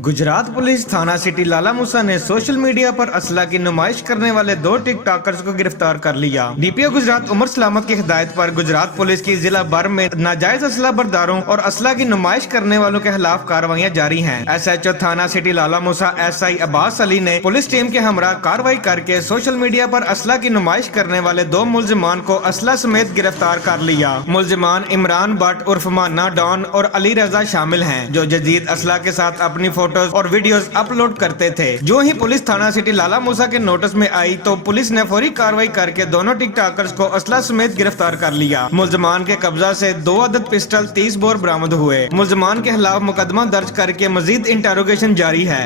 Gujarat police थाना city लाला मूसा ने social media पर असला की नुमाइश करने वाले 2 टिक टॉकर्स को गिरफ्तार कर लिया। डीपीओ गुजरात उमर सलामत की हिदायत पर गुजरात पुलिस की जिला भर में नाजायज असला बरदारों और असला की नुमाइश करने वालों के खिलाफ कार्रवाइयां जारी हैं। SHO थाना सिटी लाला मूसा SI अब्बास अली ने पुलिस टीम के हमरा कार्रवाई करके सोशल मीडिया पर असला की नुमाइश करने वाले 2 मुलजिमान को असला समेत गिरफ्तार कर लिया। मुलजिमान इमरान भट्ट उर्फ मान्ना डॉन और अली रजा शामिल हैं, जो जदीद असला के साथ अपनी फोटोज और वीडियोस अपलोड करते थे। जो ही पुलिस थाना सिटी लाला मूसा के नोटिस में आई तो पुलिस ने फौरी कार्रवाई करके दोनों टिक टॉकर्स को असला समेत गिरफ्तार कर लिया। मुलजमान के कब्जा से 2 अदद पिस्टल 30 बोर बरामद हुए। मुलजमान के खिलाफ मुकदमा दर्ज करके मजीद इंटेरोगेशन जारी है।